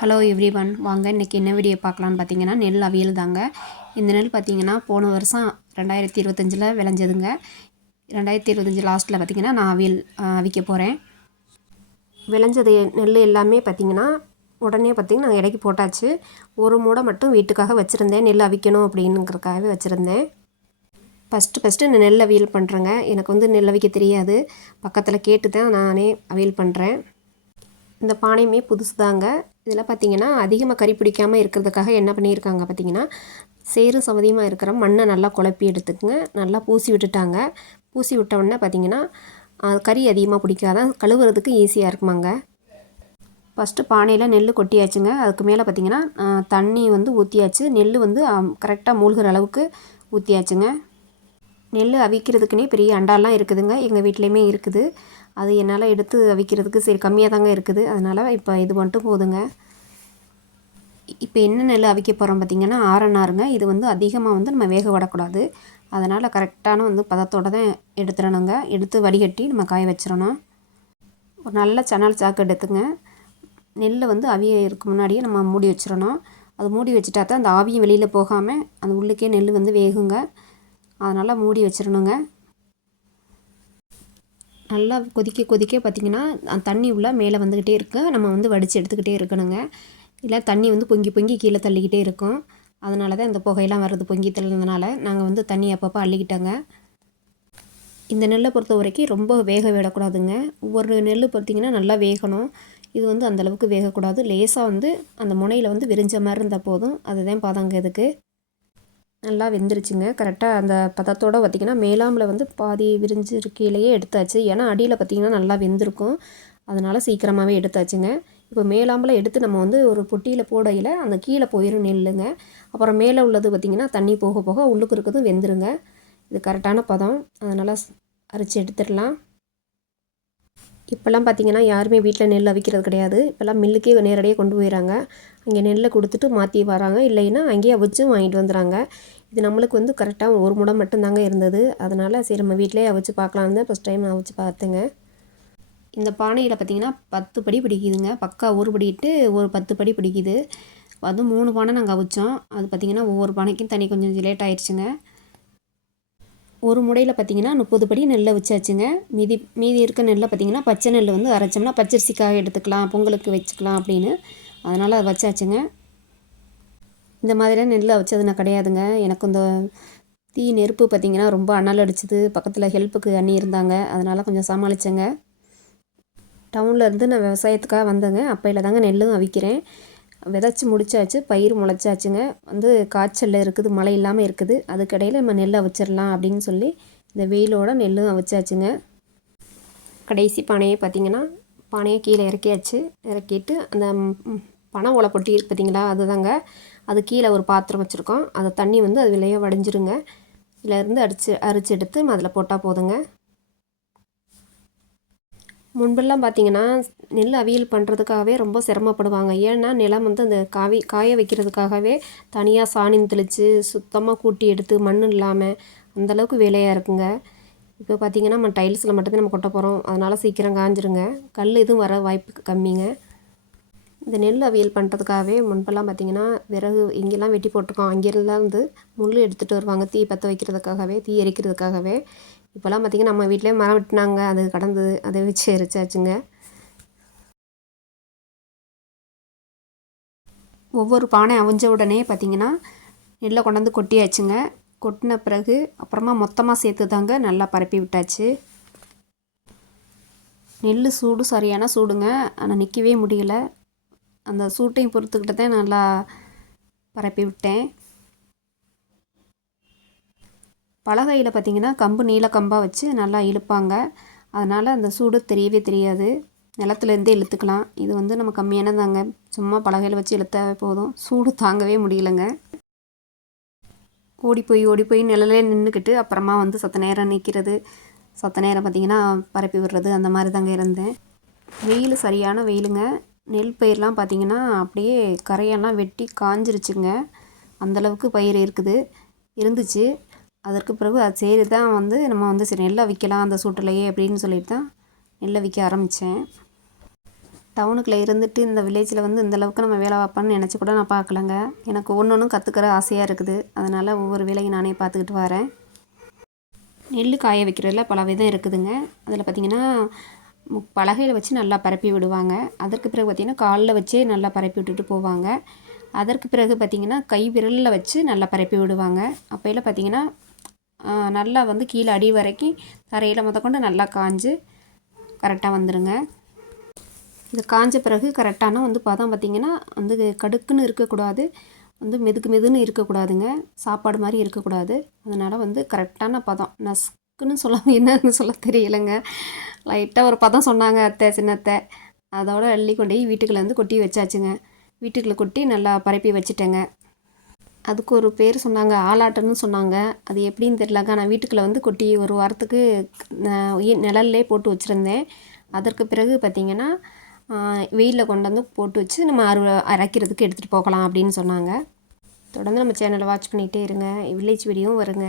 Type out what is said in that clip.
Hello every one வாங்க இன்றைக்கி என்ன வீடியோ பார்க்கலான்னு பார்த்தீங்கன்னா நெல் அவியல் தாங்க இந்த நெல் பார்த்தீங்கன்னா போன வருஷம் ரெண்டாயிரத்தி இருபத்தஞ்சில் விளைஞ்சதுங்க. ரெண்டாயிரத்தி இருபத்தஞ்சி லாஸ்ட்டில் பார்த்திங்கன்னா நான் அவியல் அவிக்க போகிறேன் விளைஞ்சது நெல் எல்லாமே பார்த்திங்கன்னா உடனே பார்த்திங்கன்னா நான் இடைக்கு போட்டாச்சு. ஒரு மூடை மட்டும் வீட்டுக்காக வச்சுருந்தேன். நெல் அவிக்கணும் அப்படின்னுங்கிறதுக்காகவே வச்சுருந்தேன். ஃபஸ்ட்டு ஃபஸ்ட்டு நெல் அவியல் பண்ணுறேங்க எனக்கு வந்து நெல் அவிக்க தெரியாது. பக்கத்தில் கேட்டு தான் நானே அவியல் பண்ணுறேன் இந்த பானையுமே புதுசு தாங்க இதெல்லாம் பார்த்திங்கன்னா அதிகமாக கறி பிடிக்காமல் இருக்கிறதுக்காக என்ன பண்ணியிருக்காங்க பார்த்திங்கன்னா சேறு சமதியமாக இருக்கிற மண்ணை நல்லா குழப்பி எடுத்துக்கங்க. நல்லா பூசி விட்டுட்டாங்க. பூசி விட்ட உடனே பார்த்திங்கன்னா கறி அதிகமாக பிடிக்காத கழுவுறதுக்கு ஈஸியாக இருக்குமாங்க. ஃபஸ்ட்டு பானையில் நெல் கொட்டியாச்சுங்க. அதுக்கு மேலே பார்த்திங்கன்னா தண்ணி வந்து ஊற்றியாச்சு நெல் வந்து கரெக்டாக மூழ்கிற அளவுக்கு ஊற்றியாச்சுங்க நெல் அவிக்கிறதுக்குனே பெரிய அண்டாலாம் இருக்குதுங்க. எங்கள் வீட்லேயுமே இருக்குது. அது என்னால் எடுத்து அவிக்கிறதுக்கு சரி கம்மியாக தாங்க இருக்குது. அதனால் இப்போ இது மட்டும் போதுங்க. இப்போ என்ன நெல் அவிக்க போகிறோம் பார்த்திங்கன்னா ஆரநாருங்க. இது வந்து அதிகமாக வந்து நம்ம வேக விடக்கூடாது. அதனால் கரெக்டான வந்து பதத்தோடு தான் எடுத்துடணுங்க. எடுத்து வடிகட்டி நம்ம காய வச்சிடணும். ஒரு நல்ல சணல் சாக்கு எடுத்துங்க. நெல்லை வந்து அவிய இருக்க முன்னாடியே நம்ம மூடி வச்சிடணும். அது மூடி வச்சுட்டா தான் அந்த ஆவியும் வெளியில் போகாமல் அந்த உள்ளுக்கே நெல் வந்து வேகுங்க. அதனால் மூடி வச்சிடணுங்க. நல்லா கொதிக்க கொதிக்க பார்த்திங்கன்னா தண்ணி உள்ளே மேலே வந்துக்கிட்டே இருக்கு. நம்ம வந்து வடித்து எடுத்துக்கிட்டே இருக்கணுங்க. இல்லை தண்ணி வந்து பொங்கி பொங்கி கீழே தள்ளிக்கிட்டே இருக்கும். அதனால தான் இந்த புகையெல்லாம் வர்றது பொங்கி தள்ளுனதுனால நாங்கள் வந்து தண்ணி அப்பப்போ அள்ளிக்கிட்டோங்க. இந்த நெல்லை பொறுத்த வரைக்கும் ரொம்ப வேக விடக்கூடாதுங்க. ஒவ்வொரு நெல் பார்த்திங்கன்னா நல்லா வேகணும். இது வந்து அந்தளவுக்கு வேகக்கூடாது. லேசாக வந்து அந்த முனையில் வந்து விரிஞ்ச மாதிரி இருந்தால் போதும். அதுதான் பாதாங்க இதுக்கு நல்லா வெந்துருச்சுங்க. கரெக்டாக அந்த பதத்தோடு பார்த்திங்கன்னா மேலாமில் வந்து பாதி விரிஞ்சிருக்கையிலேயே கீழேயே எடுத்தாச்சு. ஏன்னா அடியில் பார்த்திங்கன்னா நல்லா வெந்திருக்கும். அதனால் சீக்கிரமாகவே எடுத்தாச்சுங்க. இப்போ மேலாம்பில் எடுத்து நம்ம வந்து ஒரு பொட்டியில் போடையில் அந்த கீழே போயிடும் நெல்லுங்க. அப்புறம் மேலே உள்ளது பார்த்திங்கன்னா தண்ணி போக போக உள்ளுக்கு இருக்கிறதும் வெந்துருங்க. இது கரெக்டான பதம். அதனால் அரிச்சு எடுத்துடலாம். இப்போல்லாம் பார்த்திங்கன்னா யாருமே வீட்டில் நெல் அவிக்கிறது கிடையாது. இப்போல்லாம் மில்லுக்கே நேரடியாக கொண்டு போயிடறாங்க அங்கே நெல்லை கொடுத்துட்டு மாற்றி வராங்க. இல்லைன்னா அங்கேயே அவிச்சும் வாங்கிட்டு வந்துடுறாங்க. இது நம்மளுக்கு வந்து கரெக்டாக ஒரு முடம் மட்டும்தாங்க இருந்தது. அதனால் சரி நம்ம வீட்டிலே அவிச்சு பார்க்கலான்னு தான் ஃபஸ்ட் டைம் அவிச்சு பார்த்தேங்க. இந்த பானையில் பார்த்திங்கன்னா பத்து படி பிடிக்குதுங்க. பக்கா ஒரு படிட்டு ஒரு பத்து படி பிடிக்குது. அதுவும் மூணு பானை நாங்கள் அவிச்சோம். அது பார்த்திங்கன்னா ஒவ்வொரு பானைக்கும் தனி கொஞ்சம் லேட் ஆயிடுச்சுங்க. ஒரு முடையில் பார்த்திங்கன்னா முப்பது படி நெல்லை வச்சாச்சுங்க மீதி மீதி இருக்க நெல்லை பார்த்திங்கன்னா பச்சை நெல் வந்து அரைச்சோம்னா பச்சரிசிக்காக எடுத்துக்கலாம் பொங்கலுக்கு வச்சுக்கலாம் அப்படின்னு. அதனால் அதை வச்சாச்சுங்க. இந்த மாதிரியான நெல் வச்சது நான் கிடையாதுங்க. எனக்கு இந்த தீ நெருப்பு பார்த்திங்கன்னா ரொம்ப அனல் அடிச்சுது. பக்கத்தில் ஹெல்ப்புக்கு அண்ணி இருந்தாங்க. அதனால் கொஞ்சம் சமாளித்தேங்க டவுன்லேருந்து நான் விவசாயத்துக்காக வந்தேங்க. அப்பையில் தாங்க நெல்லும் அவிக்கிறேன். விதைச்சி முடிச்சாச்சு. பயிர் முளைச்சாச்சுங்க. வந்து காய்ச்சலில் இருக்குது மழை இல்லாமல் இருக்குது. அதுக்கிடையில் நம்ம நெல் அவிச்சிடலாம் அப்படின்னு சொல்லி இந்த வெயிலோட நெல்லும் அவிச்சாச்சுங்க. கடைசி பானையை பார்த்திங்கன்னா பானையை கீழே இறக்கியாச்சு. இறக்கிட்டு அந்த பனை ஓலை பொட்டி பார்த்தீங்களா? அதுதாங்க. அது கீழே ஒரு பாத்திரம் வச்சுருக்கோம். அந்த தண்ணி வந்து அது விலையே வடிஞ்சிருங்க. இதிலேருந்து அடித்து அரிச்சு எடுத்து அதில் போட்டால் போதுங்க. முன்பெல்லாம் பார்த்திங்கன்னா நெல் அவியல் பண்ணுறதுக்காகவே ரொம்ப சிரமப்படுவாங்க. ஏன்னா நிலம் வந்து அந்த காவி காய வைக்கிறதுக்காகவே தனியாக சாணி தெளித்து சுத்தமாக கூட்டி எடுத்து மண் இல்லாமல் அந்தளவுக்கு வேலையாக இருக்குங்க. இப்போ பார்த்திங்கன்னா நம்ம டைல்ஸில் மட்டும்தான் நம்ம கொட்ட போகிறோம் அதனால் சீக்கிரம் காஞ்சிருங்க. கல் எதுவும் வர வாய்ப்பு கம்மிங்க. இந்த நெல் அவியல் பண்ணுறதுக்காகவே முன்பெல்லாம் பார்த்திங்கன்னா விறகு இங்கெல்லாம் வெட்டி போட்டிருக்கோம். அங்கேருந்து முள் எடுத்துகிட்டு வருவாங்க. தீ பற்ற வைக்கிறதுக்காகவே தீ எரிக்கிறதுக்காகவே. இப்போல்லாம் பார்த்திங்கன்னா நம்ம வீட்டிலே மரம் வெட்டினாங்க. அது கடந்து அதை வச்சு எரிச்சாச்சுங்க. ஒவ்வொரு பானை அவிஞ்ச உடனே பார்த்திங்கன்னா நெல்லை கொண்டாந்து கொட்டியாச்சுங்க. கொட்டின பிறகு அப்புறமா மொத்தமாக சேர்த்து தாங்க நல்லா பரப்பி விட்டாச்சு. நெல் சூடு சரியான சூடுங்க. ஆனால் நிற்கவே முடியல. அந்த சூட்டையும் பொறுத்துக்கிட்டு தான் நல்லா பரப்பி விட்டேன். பலகையில் பார்த்திங்கன்னா கம்பு நீல கம்பாக வச்சு நல்லா இழுப்பாங்க. அதனால் அந்த சூடு தெரியவே தெரியாது. நிலத்துலேருந்தே இழுத்துக்கலாம். இது வந்து நம்ம கம்மியானதாங்க சும்மா பலகையில் வச்சு இழுத்தாவே போதும். சூடு தாங்கவே முடியலைங்க. ஓடி போய் ஓடி போய் நிழலே நின்றுக்கிட்டு அப்புறமா வந்து சத்த நேரம் நிற்கிறது சத்த நேரம் பார்த்திங்கன்னா பரப்பி விடுறது அந்த மாதிரி தாங்க இருந்தேன். வெயில் சரியான வெயிலுங்க. நெல் பயிரெலாம் பார்த்திங்கன்னா அப்படியே கரையெல்லாம் வெட்டி காஞ்சிருச்சுங்க. அந்தளவுக்கு பயிர் இருக்குது. இருந்துச்சு. அதற்கு பிறகு அது சரி தான் வந்து நம்ம வந்து சரி நெல்லை விற்கலாம் அந்த சூட்டிலையே அப்படின்னு சொல்லிட்டு தான் நெல்லை விற்க ஆரம்பித்தேன். டவுனுக்குள்ளே இருந்துட்டு இந்த வில்லேஜில் வந்து இந்த அளவுக்கு நம்ம வேலை பார்ப்போம்னு நினச்சி கூட நான் பார்க்கலங்க. எனக்கு ஒன்று ஒன்றும் கற்றுக்கிற ஆசையாக இருக்குது. அதனால் ஒவ்வொரு வேலையும் நானே பார்த்துக்கிட்டு வரேன். நெல் காய வைக்கிறதுல பல விதம் இருக்குதுங்க. அதில் பார்த்திங்கன்னா பலகையில் வச்சு நல்லா பரப்பி விடுவாங்க. அதற்கு பிறகு பார்த்திங்கன்னா காலில் வச்சே நல்லா பரப்பி விட்டுட்டு போவாங்க. அதற்கு பிறகு பார்த்திங்கன்னா கை விரலில் வச்சு நல்லா பரப்பி விடுவாங்க. அப்போயில் பார்த்திங்கன்னா நல்லா வந்து கீழே அடி வரைக்கும் தரையில் முதற்கொண்டு நல்லா காஞ்சு கரெக்டாக வந்துடுங்க இது காஞ்ச பிறகு கரெக்டான வந்து பதம் பார்த்திங்கன்னா வந்து கடுக்குன்னு இருக்கக்கூடாது. வந்து மெதுக்கு மெதுன்னு இருக்கக்கூடாதுங்க. சாப்பாடு மாதிரி இருக்கக்கூடாது. அதனால் வந்து கரெக்டான பதம். நஸ் நசுக்குன்னு சொல்ல என்னன்னு சொல்ல தெரியலைங்க. லைட்டாக ஒரு பதம் சொன்னாங்க அத்தை சின்னத்தை. அதோட அள்ளி கொண்டு போய் வீட்டுக்குள்ளே வந்து கொட்டி வச்சாச்சுங்க. வீட்டுக்குள்ளே கொட்டி நல்லா பரப்பி வச்சுட்டேங்க. அதுக்கு ஒரு பேர் சொன்னாங்க ஆளாட்டம்னு சொன்னாங்க. அது எப்படின்னு தெரியலங்க. நான் வீட்டுக்குள்ளே வந்து கொட்டி ஒரு வாரத்துக்கு நிழல்லே போட்டு வச்சுருந்தேன். அதற்கு பிறகு பார்த்திங்கன்னா வெயிலில் கொண்டு வந்து போட்டு வச்சு நம்ம அறு அரைக்கிறதுக்கு எடுத்துகிட்டு போகலாம் அப்படின்னு சொன்னாங்க. தொடர்ந்து நம்ம சேனலை வாட்ச் பண்ணிகிட்டே இருங்க. வில்லேஜ் வீடியோவும் வருங்க.